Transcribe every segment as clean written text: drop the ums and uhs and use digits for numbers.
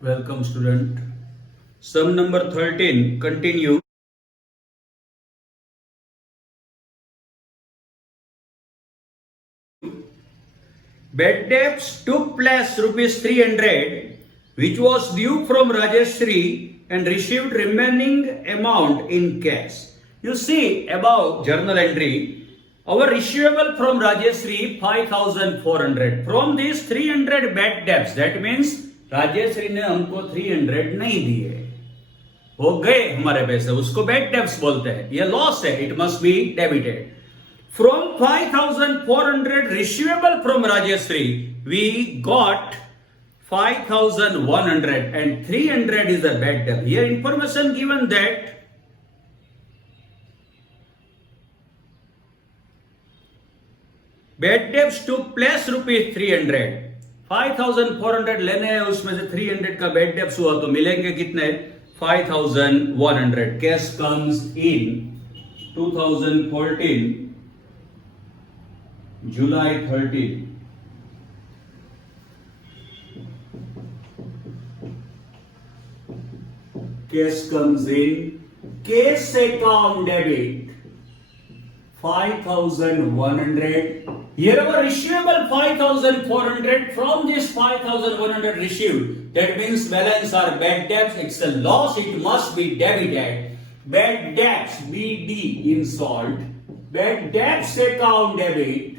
Welcome student. Sum number 13 continue. Bad debts took place rupees 300 which was due from Rajeshri and received remaining amount in cash. You see above journal entry, our receivable from Rajeshri 5400. From these 300 bad debts, that means Rajshree ने हमको 300 नहीं दिए, हो गए हमारे पैसे, उसको bad debts बोलते हैं, ये लॉस है, it must be debited. From 5400 receivable from Rajeshri, we got 5100 and 300 is a bad debt. Here information given that bad debts took place rupees 300. 5400 लेने हैं, उसमें से 300 का बैड डेब्ट्स हुआ तो मिलेंगे कितने? 5100. कैश कम्स इन 2014 July 13. Cash comes in, cash account debit 5100. Here our receivable 5400. From this 5100 received, that means balance are bad debts. It's a loss, it must be debited. Bad debts, BD in salt. Bad debts account debit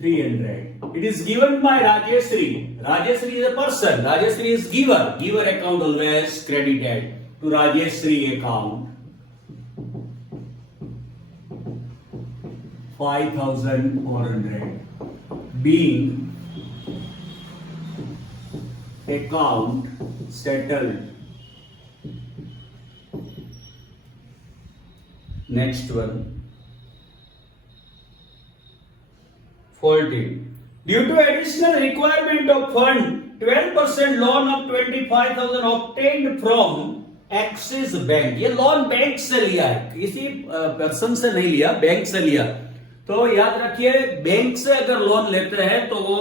300. It is given by Rajeshri. Rajeshri is a person. Rajeshri is giver. Giver account always credited to Rajeshri account. 5400 being account settled. Next one. 14. Due to additional requirement of fund, 12% loan of 25,000 obtained from Axis Bank. ये loan bank से लिया है, किसी पर्सन से नहीं लिया, बैंक से लिया. तो याद रखिए, बैंक से अगर लोन लेते हैं तो वो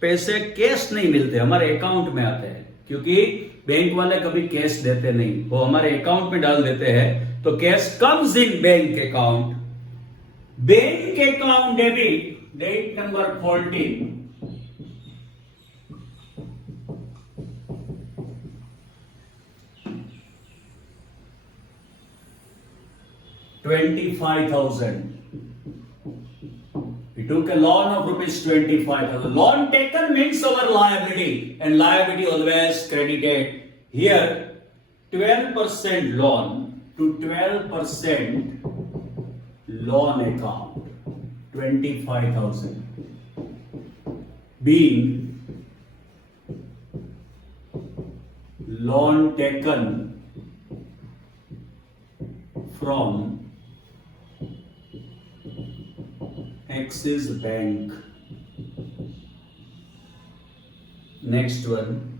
पैसे कैश नहीं मिलते, हमारे अकाउंट में आते हैं, क्योंकि बैंक वाले कभी कैश देते नहीं, वो हमारे अकाउंट में डाल देते हैं. तो cash comes in bank account. Bank account debit, date number 14. $25,000. We took a loan of rupees 25,000. Loan taken means our liability, and liability always credited. Here 12% loan to 12% loan account, 25,000 being loan taken from Axis Bank. Next one.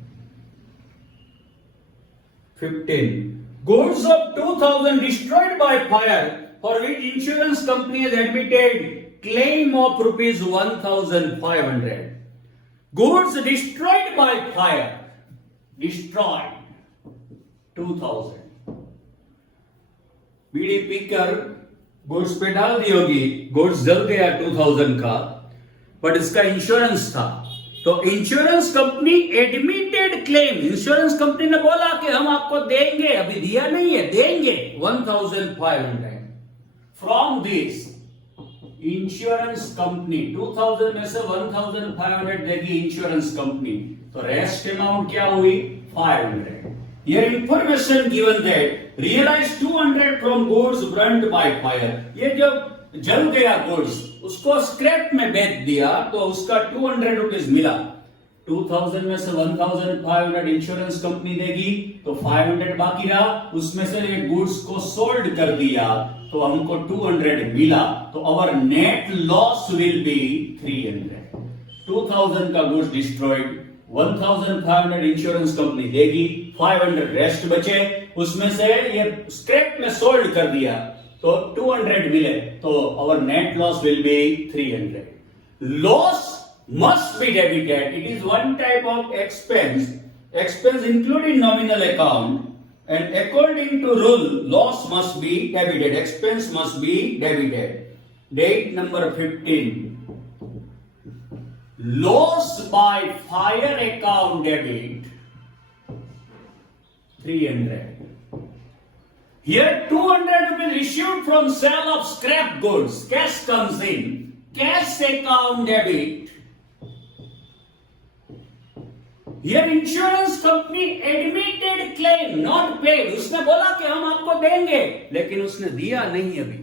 15. Goods of 2000 destroyed by fire, for which insurance company has admitted claim of rupees 1500. Goods destroyed by fire. Destroyed 2000. बीड़ी पीकर गुड्स पे डाल दी होगी, गुड्स जल गया 2000 का, बट इसका इंश्योरेंस था, तो insurance company admitted claim. Insurance company ने बोला कि हम आपको देंगे, अभी दिया नहीं है, देंगे 1500. फ्रॉम दिस इंश्योरेंस कंपनी 2000 में से 1500 देगी इंश्योरेंस कंपनी, तो रेस्ट अमाउंट क्या हुई? 500. Here information given that realized 200 from goods burnt by fire. ये जब जल गया goods, उसको स्क्रैप में बेच दिया तो उसका 200 रुपीज मिला. 2000 में से 1500 इंश्योरेंस कंपनी देगी, तो 500 बाकी रहा, उसमें से ये गुड्स को सोल्ड कर दिया तो हमको 200 मिला, तो our net loss will be 300. 2000 का गुड्स डिस्ट्रॉयड, 1500 इंश्योरेंस कंपनी देगी, 500 रेस्ट बचे, उसमें से ये स्क्रैप में सोल्ड कर दिया तो 200 मिले, तो our net loss will be 300. Loss must be debited. It is one type of expense expense included in nominal account, and according to rule, loss must be debited, expense must be debited. Date number 15. Loss by fire account debit 300. Here 200 will be issued from sale of scrap goods. Cash comes in. Cash account debit. Here insurance company admitted claim not paid, उसने बोला कि हम आपको देंगे, लेकिन उसने दिया नहीं अभी,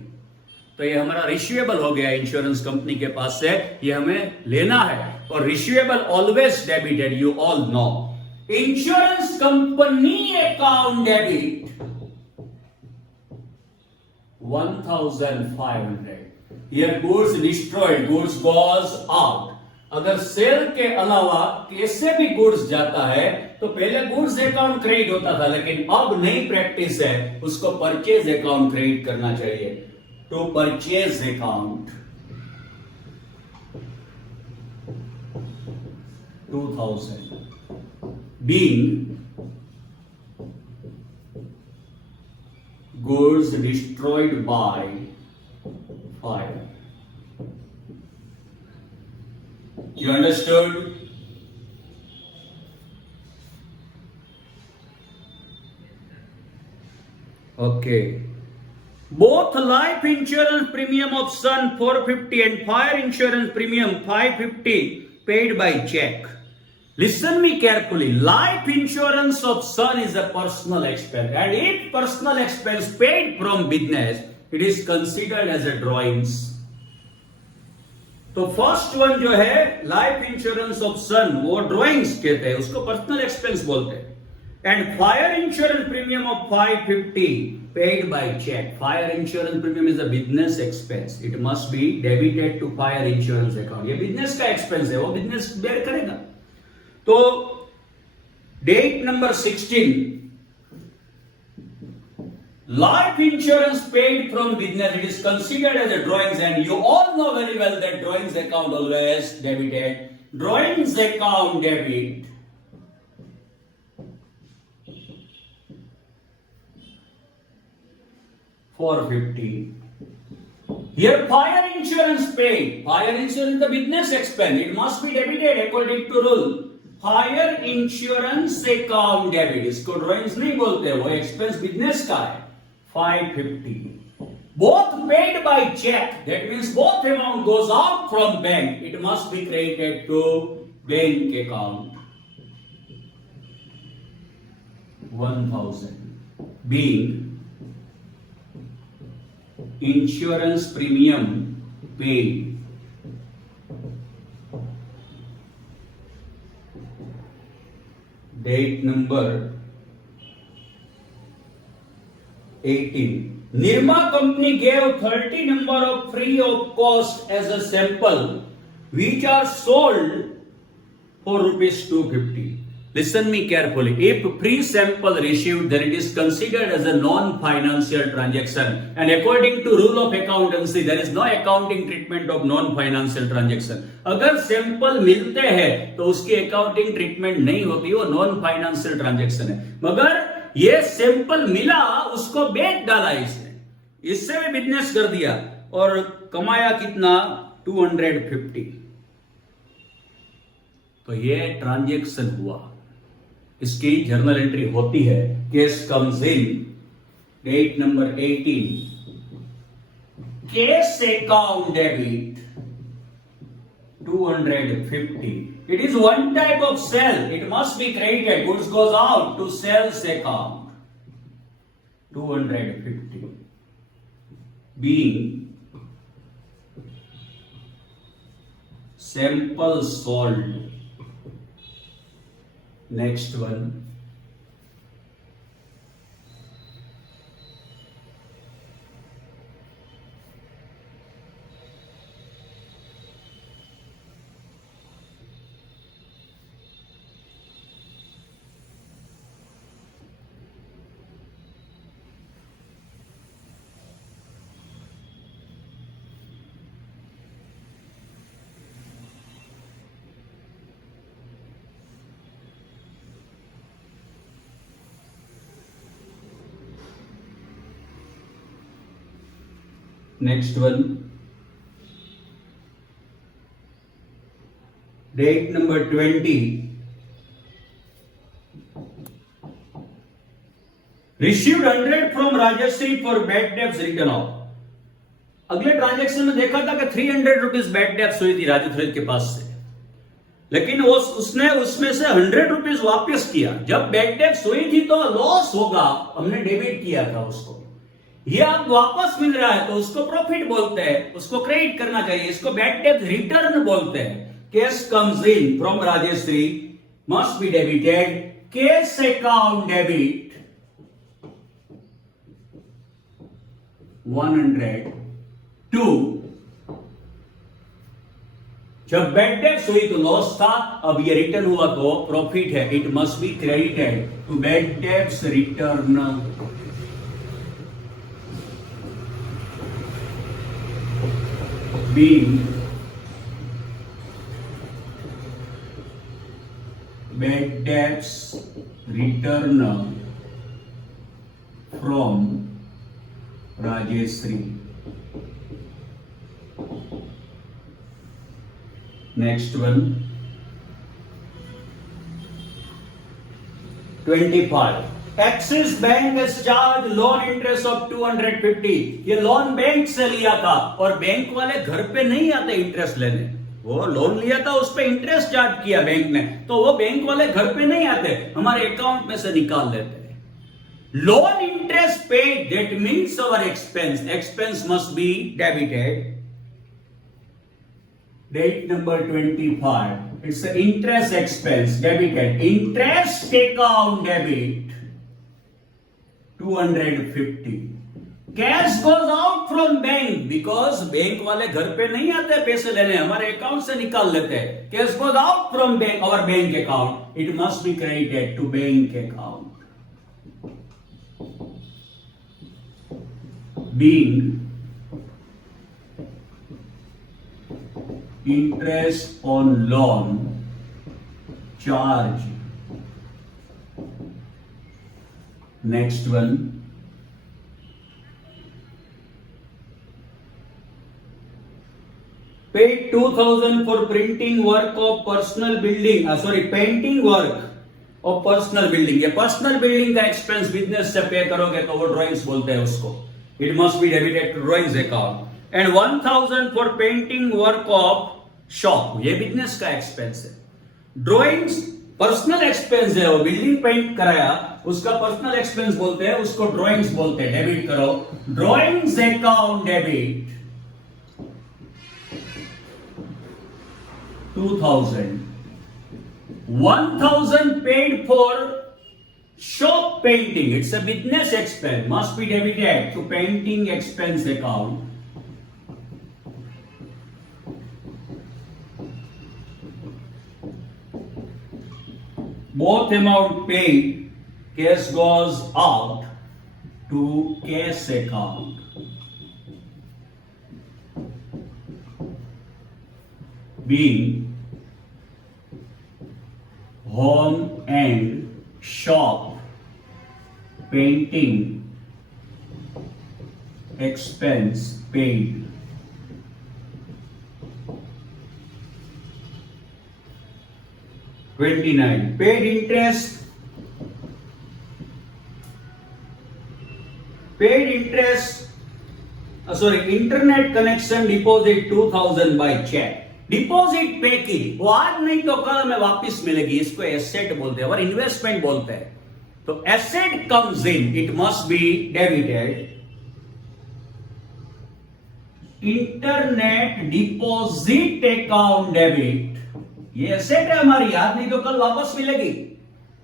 तो ये हमारा रिसीवेबल हो गया इंश्योरेंस कंपनी के पास से, ये हमें लेना है। और receivable always debited, you all know. Insurance company account debit 1500। Here goods destroyed, goods goes out। अगर सेल के अलावा कैसे भी गुड्स जाता है तो पहले गुड्स अकाउंट क्रेडिट होता था, लेकिन अब नई प्रैक्टिस है, उसको परचेज अकाउंट क्रेडिट करना चाहिए। To purchase account 2000 being goods destroyed by fire। You understood? Okay. Both life insurance premium of Sun 450 and fire insurance premium 550 paid by check. Listen me carefully. Life insurance of Sun is a personal expense, and if personal expense paid from business, it is considered as a drawings. तो first one जो है life insurance of सन, वो ड्रॉइंग्स कहते हैं, उसको personal expense बोलते हैं। And fire insurance premium of 550 paid by cheque. Fire insurance premium is a business expense, it must be debited to fire insurance account. ये बिजनेस का एक्सपेंस है, वो बिजनेस बेयर करेगा। तो date number 16, life insurance paid from business, it is considered as a drawings, and you all know very well that drawings account always debited. Drawings account debit 450. Here fire insurance paid. Fire insurance the business expense, it must be debited according to rule. Fire insurance account debit, इसको drawings नहीं बोलते, वो expense business का है। 550. Both paid by check, that means both amount goes out from bank, it must be credited to bank account 1000 being insurance premium paid date number 18. Nirma company gave 30 number of free of cost as a sample, which are sold for rupees 250. Listen me carefully. If free sample received, then it is considered as a non-financial transaction. And according to rule of accountancy, there is no accounting treatment of non-financial transaction. अगर सैंपल मिलते हैं तो उसकी accounting treatment नहीं होती, वो non financial transaction है। मगर ये सैंपल मिला, उसको बेच डाला इसने, इससे भी बिजनेस कर दिया और कमाया कितना 250। तो ये ट्रांजैक्शन हुआ, इसकी जर्नल एंट्री होती है। Cash comes in date number 18, cash account debit 250. It is one type of sale, it must be credited, goods goes out to sales account 250 being sample sold. Next one, next one, date number 20, received 100 from Rajshree for bad debts written off. अगले transaction में देखा था कि 300 rupees bad debts हुई थी राजू थ्रेड के पास से, लेकिन उसने उसमें से 100 रुपीज वापस किया। जब बैड डेब्ट्स हुई थी तो लॉस होगा, हमने डेबिट किया था उसको, ये अब वापस मिल रहा है तो उसको प्रॉफिट बोलते हैं, उसको क्रेडिट करना चाहिए, इसको बैड डेब्ट रिटर्न बोलते हैं। Cash comes in from Rajshree must be debited, cash account debit 100 to, जब बैड डेब्ट्स हुई तो लॉस था, अब ये रिटर्न हुआ तो प्रॉफिट है, it must be credited to bad debts written. Being bad debts written from Rajshree. Next one, 25, Axis bank has charged loan interest of 250। ये लोन बैंक से लिया था और बैंक वाले घर पे नहीं आते इंटरेस्ट लेने, वो लोन लिया था उस पे इंटरेस्ट चार्ज किया बैंक ने, तो वो बैंक वाले घर पे नहीं आते, हमारे अकाउंट में से निकाल लेते हैं। Loan interest paid, that means our expense, expense must be debited। Date number 25, it's the interest expense debited, interest account debit 250। Cash goes out from bank because bank वाले घर पे नहीं आते पैसे लेने, हमारे अकाउंट से निकाल लेते हैं। Cash goes out from bank, our bank account, it must be credited to bank account। Being interest on loan charge। Next one, paid 2000 for printing work of personal building, painting work of personal building। ये personal building का expense business से पे करोगे तो वो ड्राइंग्स बोलते हैं उसको, it must be debited to drawings account। and 1000 for painting work of shop, ये बिजनेस का एक्सपेंस है। ड्राइंग्स पर्सनल एक्सपेंस है, वो बिल्डिंग पेंट कराया उसका पर्सनल एक्सपेंस बोलते हैं, उसको ड्राइंग्स बोलते हैं। डेबिट करो, drawings account debit 2000। 1000 paid for shop painting, it's a business expense, must be debited to painting expense account। Both amount paid, cash goes out to cash account। Being home and shop painting expense paid। paid interest, internet connection deposit 2000 by cheque. Deposit पे की वो आज नहीं तो कल में वापस मिलेगी, इसको एसेट बोलते हैं और इन्वेस्टमेंट बोलते हैं। तो asset comes in, it must be debited internet deposit account debit. ये एसेट है हमारी, आज नहीं तो कल वापस मिलेगी,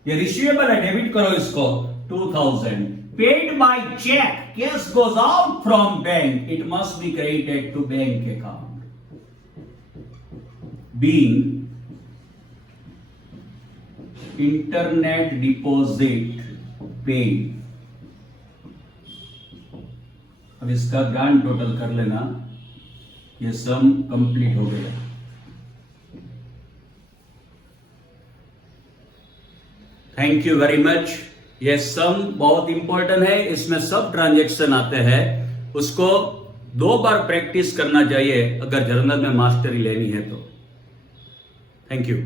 ये रिसीवेबल है, डेबिट करो इसको 2000। Paid by cheque, cash goes out from bank, it must be credited to bank account. Being internet deposit paid. अब इसका ग्रांड टोटल कर लेना, ये सम कंप्लीट हो गया। Thank you very much. ये सम बहुत इंपॉर्टेंट है, इसमें सब ट्रांजैक्शन आते हैं, उसको 2 बार प्रैक्टिस करना चाहिए अगर जर्नल में मास्टरी लेनी है तो। Thank you.